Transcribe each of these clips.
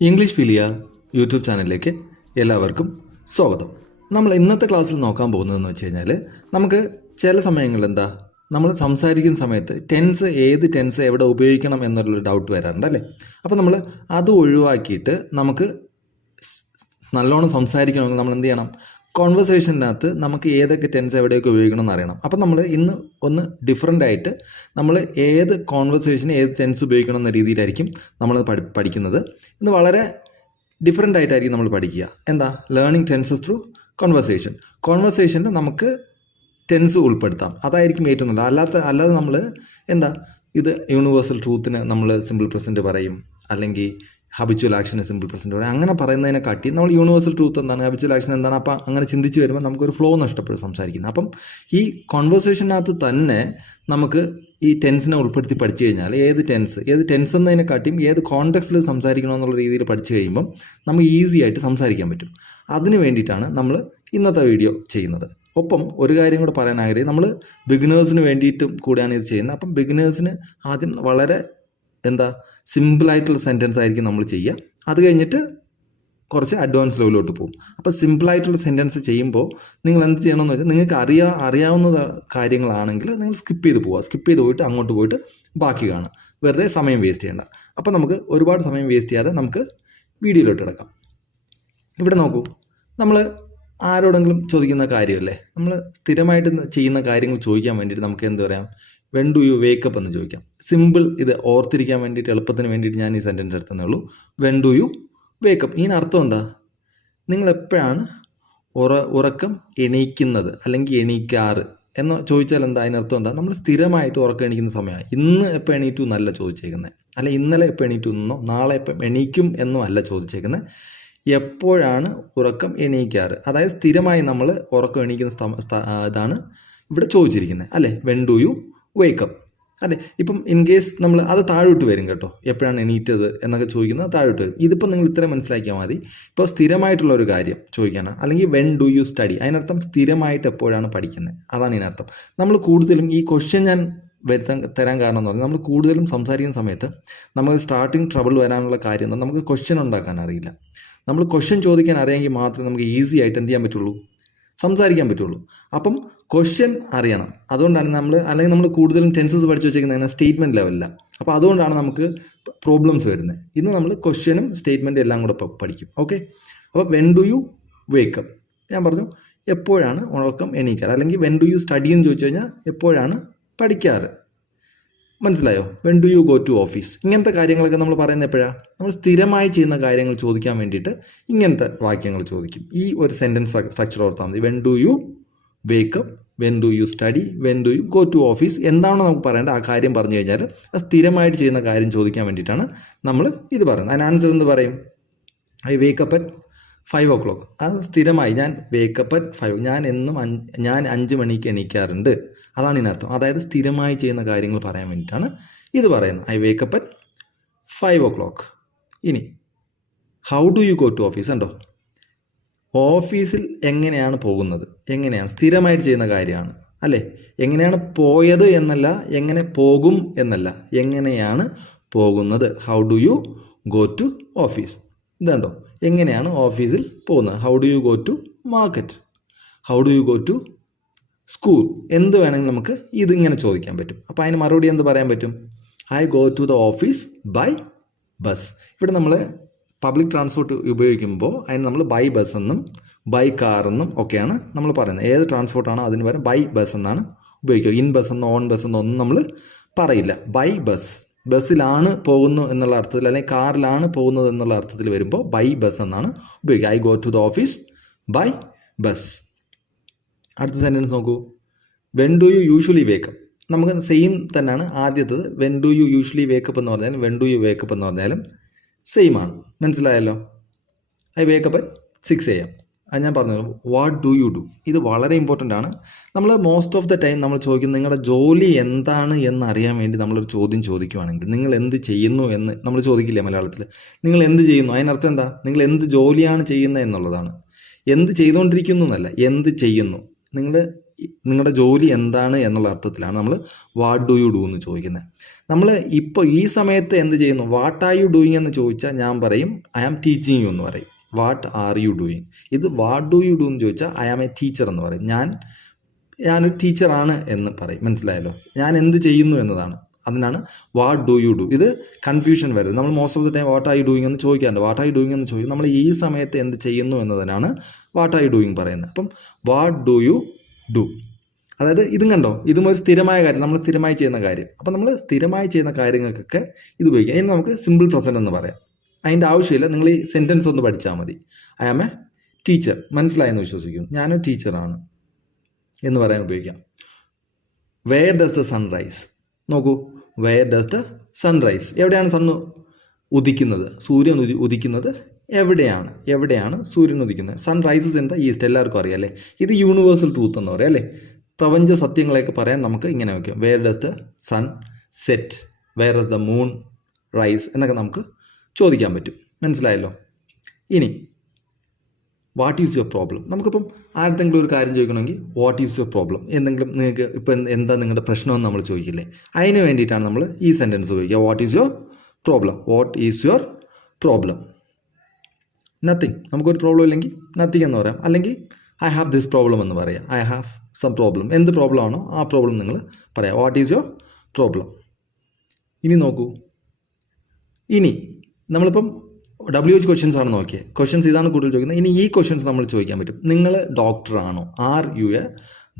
English philia YouTube ചാനലിലേക്ക് എല്ലാവർക്കും സ്വാഗതം. നമ്മൾ ഇന്നത്തെ ക്ലാസ്സിൽ നോക്കാൻ പോകുന്നതെന്ന് വെച്ച് കഴിഞ്ഞാൽ നമുക്ക് ചില സമയങ്ങളിൽ നമ്മൾ സംസാരിക്കുന്ന സമയത്ത് ഏത് ടെൻസ് എവിടെ ഉപയോഗിക്കണം എന്നുള്ളൊരു ഡൗട്ട് വരാറുണ്ട് അല്ലേ. അപ്പോൾ നമ്മൾ അത് ഒഴിവാക്കിയിട്ട് നമുക്ക് നല്ലോണം സംസാരിക്കണമെങ്കിൽ നമ്മൾ എന്ത് ചെയ്യണം? കോൺവെർസേഷനകത്ത് നമുക്ക് ഏതൊക്കെ ടെൻസ് എവിടെയൊക്കെ ഉപയോഗിക്കണം എന്ന് അറിയണം. അപ്പം നമ്മൾ ഇന്ന് ഒന്ന് ഡിഫറൻ്റ് ആയിട്ട് നമ്മൾ ഏത് കോൺവെർസേഷൻ ഏത് ടെൻസ് ഉപയോഗിക്കണം എന്ന രീതിയിലായിരിക്കും നമ്മൾ പഠിക്കുന്നത്. ഇന്ന് വളരെ ഡിഫറൻ്റ് ആയിട്ടായിരിക്കും നമ്മൾ പഠിക്കുക. ലേണിംഗ് ടെൻസസ് ത്രൂ കോൺവെർസേഷനിൽ നമുക്ക് ടെൻസ് ഉൾപ്പെടുത്താം. അതായിരിക്കും ഏറ്റവും നല്ലത്. അല്ലാതെ നമ്മൾ ഇത് യൂണിവേഴ്സൽ ട്രൂത്തിന് നമ്മൾ സിമ്പിൾ പ്രസൻറ്റ് പറയും, അല്ലെങ്കിൽ ഹബിച്വൽ ആക്ഷന് സിമ്പിൾ പ്രസൻറ്റ് പറയും. അങ്ങനെ പറയുന്നതിനെ കാട്ടി നമ്മൾ യൂണിവേഴ്സൽ ട്രൂത്ത് എന്താണ്, ഹബിച്വൽ ആക്ഷൻ എന്താണ്, അപ്പം അങ്ങനെ ചിന്തിച്ച് വരുമ്പോൾ നമുക്കൊരു ഫ്ലോ നഷ്ടപ്പെടും സംസാരിക്കുന്നത്. അപ്പം ഈ കോൺവെർസേഷനകത്ത് തന്നെ നമുക്ക് ഈ ടെൻസിനെ ഉൾപ്പെടുത്തി പഠിച്ചു കഴിഞ്ഞാൽ ഏത് ടെൻസ് എന്നതിനെക്കാട്ടിയും ഏത് കോണ്ടെക്സ്റ്റിൽ സംസാരിക്കണമെന്നുള്ള രീതിയിൽ പഠിച്ചു കഴിയുമ്പം നമുക്ക് ഈസി ആയിട്ട് സംസാരിക്കാൻ പറ്റും. അതിന് വേണ്ടിയിട്ടാണ് നമ്മൾ ഇന്നത്തെ വീഡിയോ ചെയ്യുന്നത്. ഒപ്പം ഒരു കാര്യം കൂടെ പറയാൻ ആഗ്രഹിക്കും, നമ്മൾ ബിഗിനേഴ്സിന് വേണ്ടിയിട്ടും കൂടെയാണ് ഇത് ചെയ്യുന്നത്. അപ്പം ബിഗിനേഴ്സിന് ആദ്യം വളരെ സിമ്പിളായിട്ടുള്ള സെൻറ്റൻസ് ആയിരിക്കും നമ്മൾ ചെയ്യുക. അത് കഴിഞ്ഞിട്ട് കുറച്ച് അഡ്വാൻസ് ലെവലിലോട്ട് പോകും. അപ്പോൾ സിമ്പിളായിട്ടുള്ള സെൻറ്റൻസ് ചെയ്യുമ്പോൾ നിങ്ങൾ എന്ത് ചെയ്യണമെന്ന് വെച്ചാൽ, നിങ്ങൾക്ക് അറിയാവുന്ന കാര്യങ്ങളാണെങ്കിൽ നിങ്ങൾ സ്കിപ്പ് ചെയ്ത് പോയിട്ട് അങ്ങോട്ട് പോയിട്ട് ബാക്കി കാണുക. വെറുതെ സമയം വേസ്റ്റ് ചെയ്യേണ്ട. അപ്പോൾ നമുക്ക് ഒരുപാട് സമയം വേസ്റ്റ് ചെയ്യാതെ നമുക്ക് വീഡിയോയിലോട്ട് കിടക്കാം. ഇവിടെ നോക്കൂ, നമ്മൾ ആരോടെങ്കിലും ചോദിക്കുന്ന കാര്യമല്ലേ, നമ്മൾ സ്ഥിരമായിട്ട് ചെയ്യുന്ന കാര്യങ്ങൾ ചോദിക്കാൻ വേണ്ടിയിട്ട് നമുക്ക് എന്ത് പറയാം? വെൻ ഡു യു വേക്കപ്പ് എന്ന് ചോദിക്കാം. സിമ്പിൾ, ഇത് ഓർത്തിരിക്കാൻ വേണ്ടിയിട്ട് എളുപ്പത്തിന് വേണ്ടിയിട്ട് ഞാൻ ഈ സെൻറ്റൻസ് എടുത്തതേ ഉള്ളൂ. When do you wake up. ഇതിനർത്ഥം നിങ്ങൾ എപ്പോഴാണ് ഉറക്കം എണീക്കുന്നത് അല്ലെങ്കിൽ എണീക്കാറ് എന്ന് ചോദിച്ചാൽ അതിനർത്ഥം നമ്മൾ സ്ഥിരമായിട്ട് ഉറക്കം എണീക്കുന്ന സമയമാണ്. ഇന്ന് എപ്പോൾ എണീറ്റു എന്നല്ല ചോദിച്ചേക്കുന്നത്, അല്ല ഇന്നലെ എപ്പോൾ എണീറ്റു എന്നോ നാളെ എപ്പം എണീക്കും എന്നോ അല്ല ചോദിച്ചേക്കുന്നത്. എപ്പോഴാണ് ഉറക്കം എണീക്കാറ്, അതായത് സ്ഥിരമായി നമ്മൾ ഉറക്കം എണീക്കുന്ന ഇതാണ് ഇവിടെ ചോദിച്ചിരിക്കുന്നത് അല്ലേ. വെൻ ഡു യു വേക്കപ്പ് അല്ലേ. ഇപ്പം ഇൻ കേസ് നമ്മൾ അത് താഴോട്ട് വരും കേട്ടോ, എപ്പോഴാണ് എണീറ്റത് എന്നൊക്കെ ചോദിക്കുന്നത് താഴോട്ട് വരും. ഇതിപ്പോൾ നിങ്ങൾ ഇത്രയും മനസ്സിലാക്കിയാൽ മതി. ഇപ്പോൾ സ്ഥിരമായിട്ടുള്ള ഒരു കാര്യം ചോദിക്കാനാണ്. അല്ലെങ്കിൽ വെൻ ഡു യു സ്റ്റഡി, അതിനർത്ഥം സ്ഥിരമായിട്ട് എപ്പോഴാണ് പഠിക്കുന്നത്, അതാണ് ഇതിനർത്ഥം. നമ്മൾ കൂടുതലും ഈ ക്വസ്റ്റ്യൻ ഞാൻ തരാൻ കാരണം എന്ന് പറഞ്ഞാൽ, നമ്മൾ കൂടുതലും സംസാരിക്കുന്ന സമയത്ത് നമുക്ക് സ്റ്റാർട്ടിങ് ട്രബിൾ വരാനുള്ള കാര്യം നമുക്ക് ക്വസ്റ്റ്യൻ ഉണ്ടാക്കാൻ അറിയില്ല. നമ്മൾ ക്വസ്റ്റ്യൻ ചോദിക്കാൻ അറിയാമെങ്കിൽ മാത്രമേ നമുക്ക് ഈസി ആയിട്ട് എന്ത് ചെയ്യാൻ പറ്റുള്ളൂ, സംസാരിക്കാൻ പറ്റുള്ളൂ. അപ്പം ക്വസ്റ്റ്യൻ അറിയണം. അതുകൊണ്ടാണ് നമ്മൾ കൂടുതലും ടെൻസസ് പഠിച്ചു വെച്ചിരിക്കുന്നത് സ്റ്റേറ്റ്മെൻറ്റ് ലെവലില്ല. അപ്പോൾ അതുകൊണ്ടാണ് നമുക്ക് പ്രോബ്ലംസ് വരുന്നത്. ഇന്ന് നമ്മൾ ക്വസ്റ്റ്യനും സ്റ്റേറ്റ്മെൻറ്റും എല്ലാം കൂടെ പഠിക്കും. ഓക്കെ. അപ്പോൾ വെൻ ഡു യു വേക്കപ്പ്, ഞാൻ പറഞ്ഞു എപ്പോഴാണ് ഉറക്കം എണീക്കാറ്. അല്ലെങ്കിൽ വെൻ ഡു യു സ്റ്റഡി എന്ന് ചോദിച്ചു കഴിഞ്ഞാൽ എപ്പോഴാണ് പഠിക്കാറ്. മനസ്സിലായോ? When do you go to office, ഇങ്ങനത്തെ കാര്യങ്ങളൊക്കെ നമ്മൾ പറയുന്നത് എപ്പോഴാണ്? നമ്മൾ സ്ഥിരമായി ചെയ്യുന്ന കാര്യങ്ങൾ ചോദിക്കാൻ വേണ്ടിയിട്ട് ഇങ്ങനത്തെ വാക്യങ്ങൾ ചോദിക്കും. ഈ ഒരു സെൻറ്റൻസ് സ്ട്രക്ചർ ഓർത്താൽ മതി. When do you wake up, when do you study, when do you go to office. എന്താണോ നമുക്ക് പറയേണ്ട ആ കാര്യം പറഞ്ഞു കഴിഞ്ഞാൽ സ്ഥിരമായിട്ട് ചെയ്യുന്ന കാര്യം ചോദിക്കാൻ വേണ്ടിയിട്ടാണ് നമ്മൾ ഇത് പറയുന്നത്. അതിന് ആൻസർ എന്ത് പറയും? I wake up at 5 o'clock. അത് സ്ഥിരമായി ഞാൻ വേക്കപ്പ് അറ്റ് 5, ഞാൻ 5 മണിക്ക് എണീക്കാറുണ്ട്, അതാണ് ഇതിനർത്ഥം. അതായത് സ്ഥിരമായി ചെയ്യുന്ന കാര്യങ്ങൾ പറയാൻ വേണ്ടിയിട്ടാണ് ഇത് പറയുന്നത്. I wake up at 5 o'clock. ഇനി how do you go to office ഉണ്ടോ? ഓഫീസിൽ എങ്ങനെയാണ് പോകുന്നത്, എങ്ങനെയാണ് സ്ഥിരമായിട്ട് ചെയ്യുന്ന കാര്യമാണ് അല്ലേ. എങ്ങനെയാണ് പോയത് എന്നല്ല, എങ്ങനെ പോകും എന്നല്ല, എങ്ങനെയാണ് പോകുന്നത്. How do you go to office. ഇതുണ്ടോ, എങ്ങനെയാണ് ഓഫീസിൽ പോകുന്നത്. How do you go to market, how do you go to school. എന്ത് വേണമെങ്കിൽ നമുക്ക് ഇതിങ്ങനെ ചോദിക്കാൻ പറ്റും. അപ്പോൾ അതിന് മറുപടി എന്ത് പറയാൻ പറ്റും? I go to the office by bus. ഇവിടെ നമ്മൾ പബ്ലിക് ട്രാൻസ്പോർട്ട് ഉപയോഗിക്കുമ്പോൾ അതിന് നമ്മൾ ബൈ ബസ് എന്നും ബൈ കാർ എന്നും ഒക്കെയാണ് നമ്മൾ പറയുന്നത്. ഏത് ട്രാൻസ്പോർട്ടാണോ അതിന് പകരം ബൈ ബസ് എന്നാണ് ഉപയോഗിക്കുക. ഇൻ ബസ് എന്നോ ഓൺ ബസ് എന്നോ ഒന്നും നമ്മൾ പറയില്ല. ബൈ ബസ്, ബസ്സിലാണ് പോകുന്നു എന്നുള്ള അർത്ഥത്തിൽ അല്ലെങ്കിൽ കാറിലാണ് പോകുന്നത് എന്നുള്ള അർത്ഥത്തിൽ വരുമ്പോൾ ബൈ ബസ് എന്നാണ് ഉപയോഗിക്കുക. I go to the office by bus. അടുത്ത സെൻറ്റൻസ് നോക്കൂ. When do you usually wake up. നമുക്ക് സെയിം തന്നെയാണ് ആദ്യത്തത്. When do you usually wake up എന്ന് പറഞ്ഞാലും വെൻ ഡു യു വേക്കപ്പ് എന്ന് പറഞ്ഞാലും സെയിം ആണ്. മനസ്സിലായല്ലോ? I wake up at 6 AM. അത് ഞാൻ പറഞ്ഞു. വാട്ട് ഡു യു ഡു, ഇത് വളരെ ഇമ്പോർട്ടൻ്റ് ആണ്. നമ്മൾ മോസ്റ്റ് ഓഫ് ദ ടൈം നമ്മൾ ചോദിക്കുന്നത് നിങ്ങളുടെ ജോലി എന്താണ് എന്ന് അറിയാൻ വേണ്ടി നമ്മളൊരു ചോദ്യം ചോദിക്കുവാണെങ്കിൽ, നിങ്ങൾ എന്ത് ചെയ്യുന്നു എന്ന് നമ്മൾ ചോദിക്കില്ലേ മലയാളത്തിൽ. നിങ്ങൾ എന്ത് ചെയ്യുന്നു, അതിനർത്ഥം എന്താ? നിങ്ങൾ എന്ത് ജോലിയാണ് ചെയ്യുന്നത് എന്നുള്ളതാണ്. എന്ത് ചെയ്തുകൊണ്ടിരിക്കുന്നു എന്നല്ല, എന്ത് ചെയ്യുന്നു. നിങ്ങൾ നിങ്ങളുടെ ജോലി എന്താണ് എന്നുള്ള അർത്ഥത്തിലാണ് നമ്മൾ വാട്ട് ഡു യു ഡു എന്ന് ചോദിക്കുന്നത്. നമ്മൾ ഇപ്പോൾ ഈ സമയത്ത് എന്ത് ചെയ്യുന്നു, വാട്ട് ആർ യു ഡൂയിങ് എന്ന് ചോദിച്ചാൽ ഞാൻ പറയും ഐ ആം ടീച്ചിങ് യു എന്ന് പറയും. What are you doing. ഇത് വാട്ട് ഡു യു ഡു എന്ന് ചോദിച്ചാൽ ഐ ആം എ ടീച്ചർ എന്ന് പറയും. ഞാനൊരു ടീച്ചറാണ് എന്ന് പറയും. മനസ്സിലായല്ലോ, ഞാൻ എന്ത് ചെയ്യുന്നു എന്നതാണ്. അതിനാണ് വാട്ട് ഡു യു ഡു. ഇത് കൺഫ്യൂഷൻ വരുന്നത്. നമ്മൾ most of the time what are you doing എന്ന് ചോദിക്കാറുണ്ട്. വാട്ട് ആർ യു ഡൂയിങ് എന്ന് ചോദിക്കും. നമ്മൾ ഈ സമയത്ത് എന്ത് ചെയ്യുന്നു എന്നതിനാണ് വാട്ട് ആർ യു ഡൂയിങ് പറയുന്നത്. അപ്പം വാട്ട് ഡു യു ഡു, അതായത് ഇതും കണ്ടോ, ഇതും ഒരു സ്ഥിരമായ കാര്യം, നമ്മൾ സ്ഥിരമായി ചെയ്യുന്ന കാര്യം. അപ്പം നമ്മൾ സ്ഥിരമായി ചെയ്യുന്ന കാര്യങ്ങൾക്കൊക്കെ ഇത് ഉപയോഗിക്കാം. ഇനി നമുക്ക് സിമ്പിൾ പ്രസൻറ്റ് എന്ന് പറയാം. അതിൻ്റെ ആവശ്യമില്ല, നിങ്ങൾ ഈ സെൻറ്റൻസ് ഒന്ന് പഠിച്ചാൽ മതി. ഐ ആം എ ടീച്ചർ, മനസ്സിലായെന്ന് വിശ്വസിക്കുന്നു. ഞാനൊരു ടീച്ചറാണ് എന്ന് പറയാൻ ഉപയോഗിക്കാം. Where does the sunrise. നോക്കൂ, വെയർ ഡസ് ദ സൺറൈസ്. എവിടെയാണ് സണ്ണ് ഉദിക്കുന്നത്, സൂര്യൻ ഉദിക്കുന്നത് എവിടെയാണ് സൂര്യൻ ഉദിക്കുന്നത്? സൺറൈസസ് ഇൻ ദ ഈസ്റ്റ്, എല്ലാവർക്കും അറിയാം അല്ലേ. ഇത് യൂണിവേഴ്സൽ ട്രൂത്ത് എന്ന് പറയാം അല്ലേ. പ്രപഞ്ച സത്യങ്ങളെയൊക്കെ പറയാൻ നമുക്ക് ഇങ്ങനെ വയ്ക്കാം. Where does the sun set, where does the moon rise എന്നൊക്കെ നമുക്ക് ചോദിക്കാൻ പറ്റും. മനസ്സിലായല്ലോ. ഇനി വാട്ട് ഈസ് യുവർ പ്രോബ്ലം. നമുക്കിപ്പം ആരുടെങ്കിലും ഒരു കാര്യം ചോദിക്കണമെങ്കിൽ വാട്ട് ഈസ് യുവർ പ്രോബ്ലം, എന്തെങ്കിലും നിങ്ങൾക്ക് ഇപ്പം എന്താ നിങ്ങളുടെ പ്രശ്നമെന്ന് നമ്മൾ ചോദിക്കില്ലേ, അതിന് വേണ്ടിയിട്ടാണ് നമ്മൾ ഈ സെൻറ്റൻസ് ഉപയോഗിക്കുക. What is your problem. What is your problem. Nothing. നമുക്കൊരു പ്രോബ്ലം ഇല്ലെങ്കിൽ നത്തിങ് എന്ന് പറയാം. അല്ലെങ്കിൽ ഐ ഹാവ് ദിസ് പ്രോബ്ലം എന്ന് പറയാം. I have some problem. എന്ത് പ്രോബ്ലം ആണോ ആ പ്രോബ്ലം നിങ്ങൾ പറയാം. What is your problem. ഇനി നോക്കൂ, ഇനി നമ്മളിപ്പം WH ക്വസ്റ്റ്യൻസ് ആണ് നോക്കിയത്. ക്വസ്റ്റ്യൻസ് ഇതാണ് കൂടുതൽ ചോദിക്കുന്നത്. ഇനി ഈ ക്വസ്റ്റ്യൻസ് നമ്മൾ ചോദിക്കാൻ പറ്റും. നിങ്ങൾ ഡോക്ടറാണോ? Are you a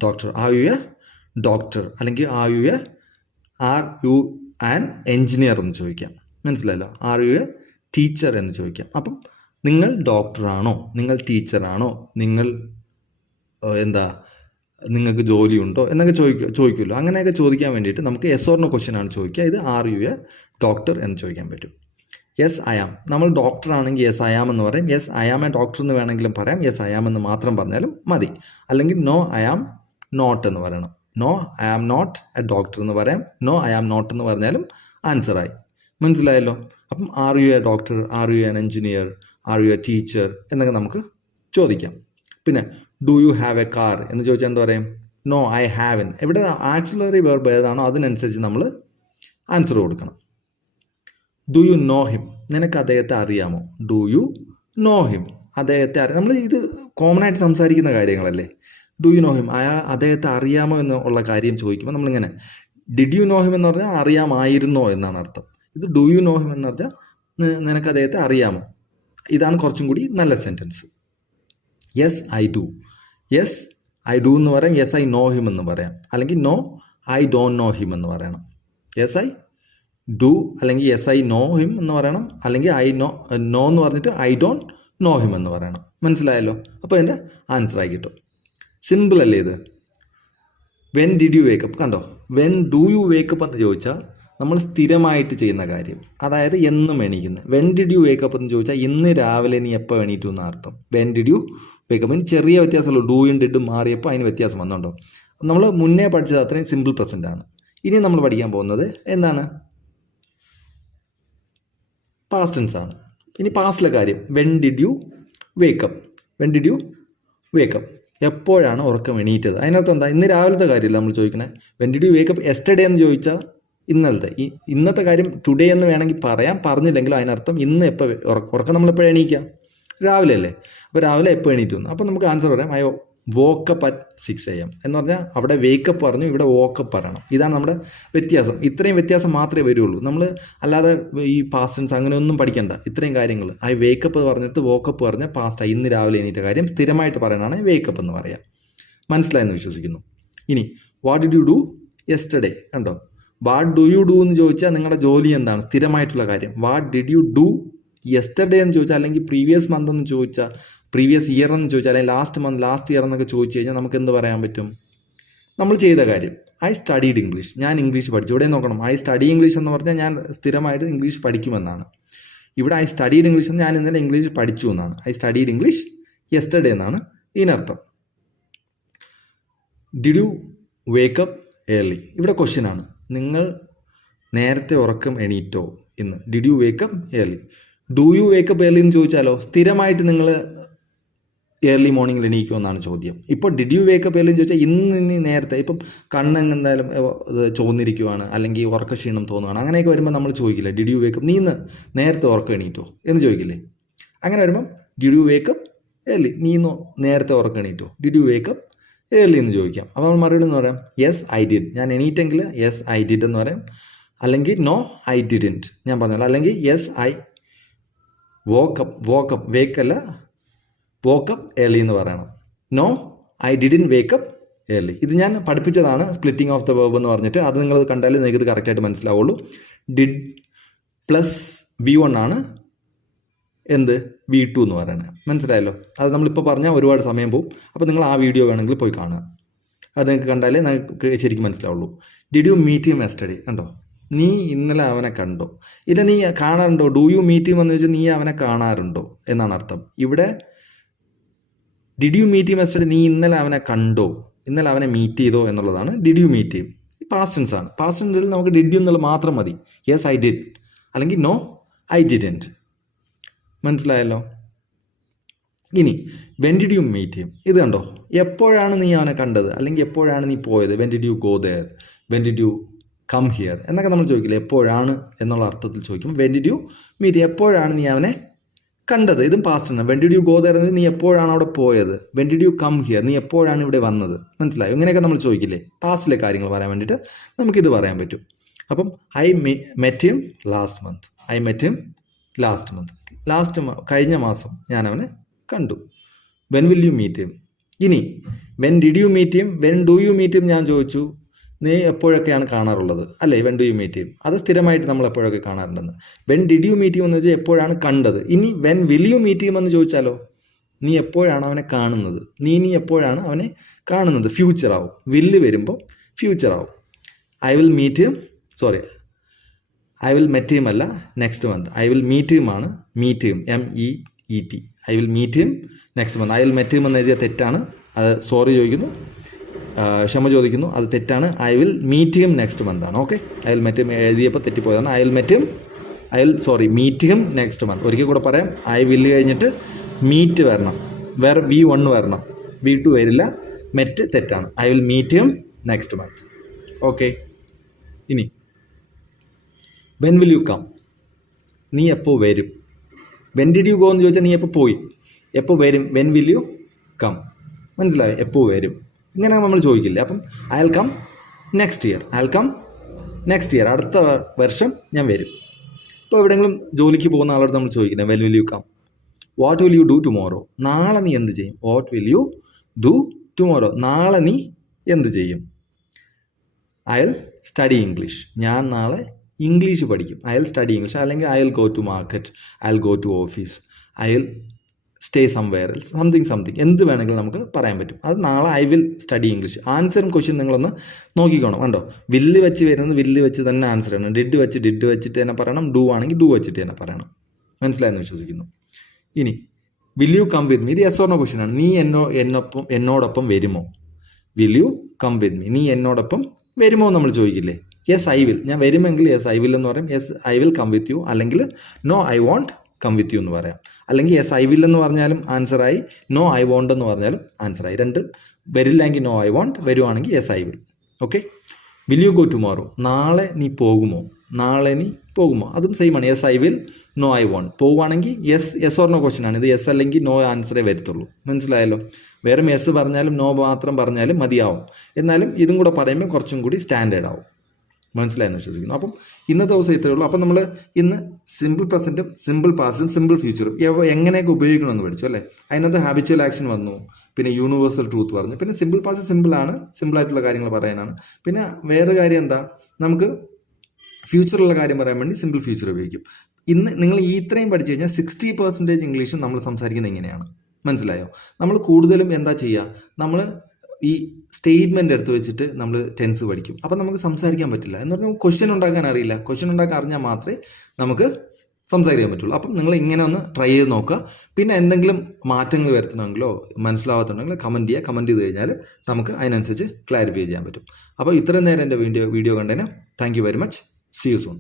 doctor? Are you a doctor? അല്ലെങ്കിൽ ആർ യു ആൻ എൻജിനീയർ എന്ന് ചോദിക്കാം. മനസ്സിലായല്ലോ. ആർ യു എ ടീച്ചർ എന്ന് ചോദിക്കാം. അപ്പം നിങ്ങൾ ഡോക്ടറാണോ, നിങ്ങൾ ടീച്ചറാണോ, നിങ്ങൾ നിങ്ങൾക്ക് ജോലിയുണ്ടോ എന്നൊക്കെ ചോദിക്കുമല്ലോ. അങ്ങനെയൊക്കെ ചോദിക്കാൻ വേണ്ടിയിട്ട് നമുക്ക് യെസ് ഓർ നോ ക്വസ്റ്റ്യൻ ആണ് ചോദിക്കുക. ഇത് ആർ യു എ ഡോക്ടർ എന്ന് ചോദിക്കാൻ പറ്റും. Yes I am. നമ്മൾ ഡോക്ടർ ആണെങ്കിൽ യെസ് ഐ ആം എന്ന് പറയും. Yes I am a doctor എന്ന് വേണമെങ്കിലും പറയാം. യെസ് ഐ ആം എന്ന് മാത്രം പറഞ്ഞാലും മതി. അല്ലെങ്കിൽ നോ ഐ ആം നോട്ട് എന്ന് പറയണം. No I am not a doctor എന്ന് പറയാം. നോ ഐ ആം നോട്ട് എന്ന് പറഞ്ഞാലും ആൻസറായി. മനസ്സിലായല്ലോ. അപ്പം are you a doctor, are you an engineer, are you a teacher എന്നൊക്കെ നമുക്ക് ചോദിക്കാം. പിന്നെ do you have a car എന്ന് ചോദിച്ചാൽ എന്താ പറയും? No I haven't. ഇവിടെ ആക്സിലറി വെർബ് ഏതാണോ അതിനനുസരിച്ച് നമ്മൾ ആൻസർ കൊടുക്കണം. Do you know him. നിനക്ക് അദ്ദേഹത്തെ അറിയാമോ? Do you know him. അദ്ദേഹത്തെ നമ്മൾ ഇത് കോമൺ ആയിട്ട് സംസാരിക്കുന്ന കാര്യങ്ങളല്ലേ. Do you know him. അദ്ദേഹത്തെ അറിയാമോ എന്നുള്ള കാര്യം ചോദിക്കുമ്പോൾ നമ്മളിങ്ങനെ ഡിഡ് യു നോ ഹിം എന്ന് പറഞ്ഞാൽ അറിയാമായിരുന്നോ എന്നാണ് അർത്ഥം. ഇത് ഡു യു നോ ഹിം എന്ന് പറഞ്ഞാൽ നിനക്ക് അദ്ദേഹത്തെ അറിയാമോ. ഇതാണ് കുറച്ചും കൂടി നല്ല sentence. Yes I do. Yes I do എന്ന് പറയാം. യെസ് ഐ നോ ഹിം എന്ന് പറയാം. അല്ലെങ്കിൽ no I don't know him എന്ന് പറയണം. യെസ് ഐ ഡു അല്ലെങ്കിൽ യെസ് ഐ നോ ഹിം എന്ന് പറയണം. അല്ലെങ്കിൽ ഐ നോ എന്ന് പറഞ്ഞിട്ട് ഐ ഡോണ്ട് നോ ഹിം എന്ന് പറയണം. മനസ്സിലായല്ലോ. അപ്പോൾ എൻ്റെ ആൻസറായി കിട്ടും. സിമ്പിൾ അല്ലേ ഇത്. When did U wake up. കണ്ടോ, വെൻ ഡു യു വേക്കപ്പ് എന്ന് ചോദിച്ചാൽ നമ്മൾ സ്ഥിരമായിട്ട് ചെയ്യുന്ന കാര്യം, അതായത് എന്നും എണീക്കുന്നത്. വെൻ ഡിഡ് യു വേക്കപ്പ് എന്ന് ചോദിച്ചാൽ ഇന്ന് രാവിലെ നീ എപ്പോൾ എണീറ്റു എന്ന അർത്ഥം. When did U wake up. ഇനി ചെറിയ വ്യത്യാസമുള്ളൂ. ഡൂയും ഡിഡും മാറിയപ്പോൾ അതിന് വ്യത്യാസം വന്നുണ്ടോ. നമ്മൾ മുന്നേ പഠിച്ചത് അത്രയും സിമ്പിൾ പ്രസൻ്റ് ആണ്. ഇനി നമ്മൾ പഠിക്കാൻ പോകുന്നത് എന്താണ്? പാസ്റ്റ് ടെൻസ് ആണ്. ഇനി പാസ്റ്റിലെ കാര്യം. When did U wake up. When did U wake up. എപ്പോഴാണ് ഉറക്കം എണീറ്റത്. അതിനർത്ഥം എന്താ? ഇന്ന് രാവിലത്തെ കാര്യമില്ല നമ്മൾ ചോദിക്കണേ. When did U wake up yesterday എന്ന് ചോദിച്ചാൽ ഇന്നലത്തെ ഇന്നത്തെ കാര്യം ടുഡേ എന്ന് വേണമെങ്കിൽ പറയാം. പറഞ്ഞില്ലെങ്കിലും അതിനർത്ഥം ഇന്ന് എപ്പോൾ ഉറക്കം നമ്മളെപ്പോഴും എണീക്കുക? രാവിലെ അല്ലേ. അപ്പോൾ രാവിലെ എപ്പോൾ എണീറ്റു എന്ന്. അപ്പോൾ നമുക്ക് ആൻസർ പറയാം ഐ വോക്കപ്പ് അറ്റ് 6 AM എന്ന് പറഞ്ഞാൽ അവിടെ വേക്കപ്പ് പറഞ്ഞു, ഇവിടെ വോക്കപ്പ് പറയണം. ഇതാണ് നമ്മുടെ വ്യത്യാസം. ഇത്രയും വ്യത്യാസം മാത്രമേ വരുള്ളൂ. നമ്മൾ അല്ലാതെ ഈ പാസ്റ്റ് ടെൻസ് അങ്ങനെ ഒന്നും പഠിക്കണ്ട. ഇത്രയും കാര്യങ്ങൾ ഐ വേക്കപ്പ് പറഞ്ഞിട്ട് വോക്കപ്പ് പറഞ്ഞാൽ പാസ്റ്റായി. ഇന്ന് രാവിലെ എണീറ്റ കാര്യം സ്ഥിരമായിട്ട് പറയണതാണ് വേക്കപ്പ് എന്ന് പറയാം. മനസ്സിലായെന്ന് വിശ്വസിക്കുന്നു. ഇനി what did you do yesterday. കണ്ടോ, വാട്ട് ഡു യു ഡു എന്ന് ചോദിച്ചാൽ നിങ്ങളുടെ ജോലി എന്താണ്, സ്ഥിരമായിട്ടുള്ള കാര്യം. What did you do yesterday എന്ന് ചോദിച്ചാൽ, അല്ലെങ്കിൽ പ്രീവിയസ് മന്ത് എന്ന് ചോദിച്ചാൽ, പ്രീവിയസ് ഇയർ എന്ന് ചോദിച്ചാൽ, അല്ലെങ്കിൽ ലാസ്റ്റ് മന്ത് ലാസ്റ്റ് ഇയർ എന്നൊക്കെ ചോദിച്ചു കഴിഞ്ഞാൽ നമുക്ക് എന്ത് പറയാൻ പറ്റും? നമ്മൾ ചെയ്ത കാര്യം. I studied English. ഞാൻ ഇംഗ്ലീഷ് പഠിച്ചു. ഇവിടെ നോക്കണം, ഐ സ്റ്റഡി ഇംഗ്ലീഷ് എന്ന് പറഞ്ഞാൽ ഞാൻ സ്ഥിരമായിട്ട് ഇംഗ്ലീഷ് പഠിക്കുമെന്നാണ്. ഇവിടെ ഐ സ്റ്റഡീഡ് ഇംഗ്ലീഷ് എന്ന് ഞാൻ ഇന്നലെ ഇംഗ്ലീഷ് പഠിച്ചു എന്നാണ്. ഐ സ്റ്റഡീഡ് ഇംഗ്ലീഷ് യെസ്റ്റർഡേ എന്നാണ് ഇതിനർത്ഥം. Did you wake up early. ഇവിടെ ക്വസ്റ്റ്യൻ ആണ്, നിങ്ങൾ നേരത്തെ ഉറക്കം എണീറ്റോ ഇന്ന്. Did you wake up early. Do you wake up early എന്ന് ചോദിച്ചാലോ, സ്ഥിരമായിട്ട് നിങ്ങൾ ഏർലി മോർണിംഗിൽ എണീക്കുമെന്നാണ് ചോദ്യം. ഇപ്പോൾ ഡിഡ് യു വേക്കപ്പ് ഏർലി എന്ന് ചോദിച്ചാൽ ഇന്ന് നേരത്തെ ഇപ്പം കണ്ണെന്തായാലും ചോന്നിരിക്കുവാണ്, അല്ലെങ്കിൽ ഉറക്ക ക്ഷീണം തോന്നുകയാണ്, അങ്ങനെയൊക്കെ വരുമ്പോൾ നമ്മൾ ചോദിക്കില്ല ഡിഡ് യു വേക്കപ്പ്, നീ ഇന്ന് നേരത്തെ ഉറക്കം എണീറ്റോ എന്ന് ചോദിക്കില്ലേ? അങ്ങനെ വരുമ്പം ഡിഡ് യു വേക്കപ്പ് ഏർലി, നീ ഇന്ന് നേരത്തെ ഉറക്കം എണീറ്റോ, ഡിഡ് യു വേക്കപ്പ് ഏർലി എന്ന് ചോദിക്കാം. അപ്പോൾ നമ്മൾ മറുപടി എന്ന് പറയാം യെസ് ഐ ഡിഡ്, ഞാൻ എണീറ്റെങ്കിൽ യെസ് ഐ ഡിഡ് എന്ന് പറയാം, അല്ലെങ്കിൽ നോ ഐ ഡിഡൻറ്റ് ഞാൻ പറഞ്ഞല്ലോ, അല്ലെങ്കിൽ യെസ് ഐ വോക്കപ്പ് വേക്കല്ല വോക്കപ്പ് ഏർലി എന്ന് പറയണം, no I didn't wake up early. ഇത് ഞാൻ പഠിപ്പിച്ചതാണ് സ്പ്ലിറ്റിംഗ് ഓഫ് ദ വെർബ് എന്ന് പറഞ്ഞിട്ട്, അത് നിങ്ങൾ കണ്ടാൽ നിങ്ങൾക്ക് ഇത് കറക്റ്റായിട്ട് മനസ്സിലാവുള്ളൂ. ഡിഡ് പ്ലസ് V1 ആണ് എന്ത് V2 എന്ന് പറയുന്നത്, മനസ്സിലായല്ലോ? അത് നമ്മളിപ്പോൾ പറഞ്ഞാൽ ഒരുപാട് സമയം പോകും. അപ്പോൾ നിങ്ങൾ ആ വീഡിയോ വേണമെങ്കിൽ പോയി കാണുക, അത് നിങ്ങൾക്ക് കണ്ടാലേ നിങ്ങൾക്ക് ശരിക്കും മനസ്സിലാവുള്ളൂ. Did you meet him yesterday, കണ്ടോ, നീ ഇന്നലെ അവനെ കണ്ടോ? ഇത് നീ കാണാറുണ്ടോ? ഡു യു മീറ്റ് ഹിം എന്ന് വെച്ചാൽ നീ അവനെ കാണാറുണ്ടോ എന്നാണ് അർത്ഥം. ഇവിടെ did you meet him yesterday, നീ ഇന്നലെ അവനെ കണ്ടോ, ഇന്നലെ അവനെ മീറ്റ് ചെയ്തോ എന്നുള്ളതാണ് did you meet him. Past tense ആണ്. പാസ്റ്റ് ടെൻസിൽ നമുക്ക് ഡിഡ് യു എന്നുള്ളത് മാത്രം മതി. യെസ് ഐ ഡിഡ് അല്ലെങ്കിൽ നോ ഐ ഡിഡൻറ്റ്, മനസ്സിലായല്ലോ? ഇനി when did you meet him, ഇത് കണ്ടോ, എപ്പോഴാണ് നീ അവനെ കണ്ടത് അല്ലെങ്കിൽ എപ്പോഴാണ് നീ പോയത്? When did you go there, when did you come here എന്നൊക്കെ നമ്മൾ ചോദിക്കില്ല, എപ്പോഴാണ് എന്നുള്ള അർത്ഥത്തിൽ ചോദിക്കും. വെൻ ഡിഡ് യു മീറ്റ്, എപ്പോഴാണ് നീ അവനെ കണ്ടത്, ഇതും പാസ്റ്റ് ആണ്. When did you go there എന്നത് നീ എപ്പോഴാണ് അവിടെ പോയത്. When did you come here, നീ എപ്പോഴാണ് ഇവിടെ വന്നത്, മനസ്സിലായോ? ഇങ്ങനെയൊക്കെ നമ്മൾ ചോദിക്കില്ലേ, പാസ്റ്റിലെ കാര്യങ്ങൾ പറയാൻ വേണ്ടിയിട്ട് നമുക്കിത് പറയാൻ പറ്റും. അപ്പം I met him last month, I met him last month, കഴിഞ്ഞ മാസം ഞാൻ അവനെ കണ്ടു. When will you meet him. ഇനി when did you meet him, when do you meet him ഞാൻ ചോദിച്ചു, നീ എപ്പോഴൊക്കെയാണ് കാണാറുള്ളത് അല്ലേ? When do you meet him, അത് സ്ഥിരമായിട്ട് നമ്മൾ എപ്പോഴൊക്കെ കാണാറുണ്ടെന്ന്. When did you meet him എന്ന് വെച്ചാൽ എപ്പോഴാണ് കണ്ടത്. ഇനി when will you meet him എന്ന് ചോദിച്ചാലോ, നീ എപ്പോഴാണ് അവനെ കാണുന്നത്, നീ എപ്പോഴാണ് അവനെ കാണുന്നത്, ഫ്യൂച്ചർ ആവും. വില്ല് വരുമ്പോൾ ഫ്യൂച്ചർ ആവും. I will meet him, sorry I will met him അല്ല, next month. I will meet him ആണ്, meet him MEET, I will meet him next month. I will met him എന്ന് എഴുതിയ തെറ്റാണ്, അത് സോറി ചോദിക്കുന്നു, ക്ഷമ ചോദിക്കുന്നു, അത് തെറ്റാണ്. I will meet him next month ആണ്. Okay, I will met him എഴുതിയപ്പോൾ തെറ്റിപ്പോയതാണ്. I will meet him next month. ഒരിക്കൽ കൂടെ പറയാം, ഐ വിൽ കഴിഞ്ഞിട്ട് മീറ്റ് വരണം, വേറെ V1 വരണം, V2 വരില്ല, മെറ്റ് തെറ്റാണ്. I will meet him next month. Okay, ഇനി വെൻ വിൽ യു കം, നീ എപ്പോൾ വരും. വെൻ ഡിഡ് യു ഗോ എന്ന് ചോദിച്ചാൽ നീ എപ്പോൾ പോയി, എപ്പോൾ വരും. വെൻ വിൽ യു കം, മനസ്സിലായോ? എപ്പോൾ വരും, ഇങ്ങനെ നമ്മൾ ചോദിക്കില്ലേ. അപ്പം I will come next year, അടുത്ത വർഷം ഞാൻ വരും. ഇപ്പോൾ എവിടെയെങ്കിലും ജോലിക്ക് പോകുന്ന ആളോട് നമ്മൾ ചോദിക്കുന്നത് when will you come. What will you do tomorrow, നാളെ നീ എന്ത് ചെയ്യും. What will you do tomorrow, നാളെ നീ എന്ത് ചെയ്യും. ഐ വിൽ സ്റ്റഡി ഇംഗ്ലീഷ്, ഞാൻ നാളെ ഇംഗ്ലീഷ് പഠിക്കും. ഐ വിൽ സ്റ്റഡി ഇംഗ്ലീഷ്, അല്ലെങ്കിൽ I will go to market, I will go to office, I will stay somewhere else, something എന്ത് വേണമെങ്കിലും നമുക്ക് പറയാൻ പറ്റും. അത് നാളെ ഐ വിൽ സ്റ്റഡി ഇംഗ്ലീഷ്. ആൻസറും ക്വസ്റ്റ്യൻ നിങ്ങളൊന്ന് നോക്കിക്കോണം. കണ്ടോ, വില്ല് വെച്ച് വരുന്നത് വില്ല് വെച്ച് തന്നെ ആൻസറാണ്. ഡിഡ് വെച്ചിട്ട് തന്നെ പറയണം, ഡു ആണെങ്കിൽ ഡു വെച്ചിട്ട് തന്നെ പറയണം. മനസ്സിലായെന്ന് വിശ്വസിക്കുന്നു. ഇനി will you come with me, ഇത് യെസ് ഓർ നോ ക്വസ്റ്റ്യൻ ആണ്. നീ എന്നോടൊപ്പം വരുമോ. Will you come with me, നീ എന്നോടൊപ്പം വരുമോ നമ്മൾ ചോദിക്കില്ലേ. യെസ് ഐ വിൽ, ഞാൻ വരുമെങ്കിൽ യെസ് ഐ വിൽ എന്ന് പറയും. Yes I will come with you, അല്ലെങ്കിൽ no I won't come with you എന്ന് പറയാം. അല്ലെങ്കിൽ യെസ് ഐ വിൽ എന്ന് പറഞ്ഞാലും ആൻസറായി, നോ ഐ വോണ്ട് എന്ന് പറഞ്ഞാലും ആൻസറായി. രണ്ടും വരില്ലെങ്കിൽ നോ ഐ വോണ്ട്, വരുവാണെങ്കിൽ yes I will. Okay, will you go tomorrow, നാളെ നീ പോകുമോ. അതും സെയിം ആണ്. Yes I will, no I won't. പോകുവാണെങ്കിൽ യെസ് ഓർ നോ ക്വസ്റ്റ്യൻ ആണ്. ഇത് യെസ് അല്ലെങ്കിൽ നോ ആൻസറേ വരത്തുള്ളൂ. മനസ്സിലായല്ലോ? വെറും യെസ് പറഞ്ഞാലും നോ മാത്രം പറഞ്ഞാലും മതിയാവും. എന്നാലും ഇതും കൂടെ പറയുമ്പോൾ കുറച്ചും കൂടി സ്റ്റാൻഡേർഡ് ആവും. മനസ്സിലായെന്ന് വിശ്വസിക്കുന്നു. അപ്പം ഇന്നത്തെ ദിവസം ഇത്രയേ ഉള്ളൂ. അപ്പം നമ്മൾ ഇന്ന് സിമ്പിൾ പ്രസൻറ്റും സിമ്പിൾ പാസ്റ്റും സിമ്പിൾ ഫ്യൂച്ചറും എങ്ങനെയൊക്കെ ഉപയോഗിക്കണമെന്ന് പഠിച്ചു അല്ലേ. അതിനകത്ത് ഹാബിച്വൽ ആക്ഷൻ വന്നു, പിന്നെ യൂണിവേഴ്സൽ ട്രൂത്ത് പറഞ്ഞു, പിന്നെ സിമ്പിൾ പാസ്റ്റ് സിമ്പിളായിട്ടുള്ള കാര്യങ്ങൾ പറയാനാണ്. പിന്നെ വേറെ കാര്യം എന്താ, നമുക്ക് ഫ്യൂച്ചറുള്ള കാര്യം പറയാൻ വേണ്ടി സിമ്പിൾ ഫ്യൂച്ചർ ഉപയോഗിക്കും. ഇന്ന് നിങ്ങൾ ഇത്രയും പഠിച്ചു കഴിഞ്ഞാൽ 60% ഇംഗ്ലീഷും നമ്മൾ സംസാരിക്കുന്നത് എങ്ങനെയാണ്. മനസ്സിലായോ? നമ്മൾ കൂടുതലും എന്താ ചെയ്യുക, നമ്മൾ ഈ സ്റ്റേറ്റ്മെൻ്റ് എടുത്ത് വെച്ചിട്ട് നമ്മൾ ടെൻസ് പഠിക്കും. അപ്പം നമുക്ക് സംസാരിക്കാൻ പറ്റില്ല. എന്ന് പറഞ്ഞാൽ ക്വസ്റ്റ്യൻ ഉണ്ടാക്കാൻ അറിയില്ല. ക്വസ്റ്റ്യൻ ഉണ്ടാക്കാൻ അറിഞ്ഞാൽ മാത്രമേ നമുക്ക് സംസാരിക്കാൻ പറ്റുള്ളൂ. അപ്പം നിങ്ങൾ ഇങ്ങനെ ഒന്ന് ട്രൈ ചെയ്ത് നോക്കുക. പിന്നെ എന്തെങ്കിലും മാറ്റങ്ങൾ വരുത്തണമെങ്കിലോ മനസ്സിലാവാത്തുണ്ടെങ്കിൽ കമൻറ്റ് ചെയ്ത് കഴിഞ്ഞാൽ നമുക്ക് അതിനനുസരിച്ച് ക്ലാരിഫൈ ചെയ്യാൻ പറ്റും. അപ്പോൾ ഇത്രയും നേരം എൻ്റെ വീഡിയോ കണ്ടതിന് thank you very much. See you soon.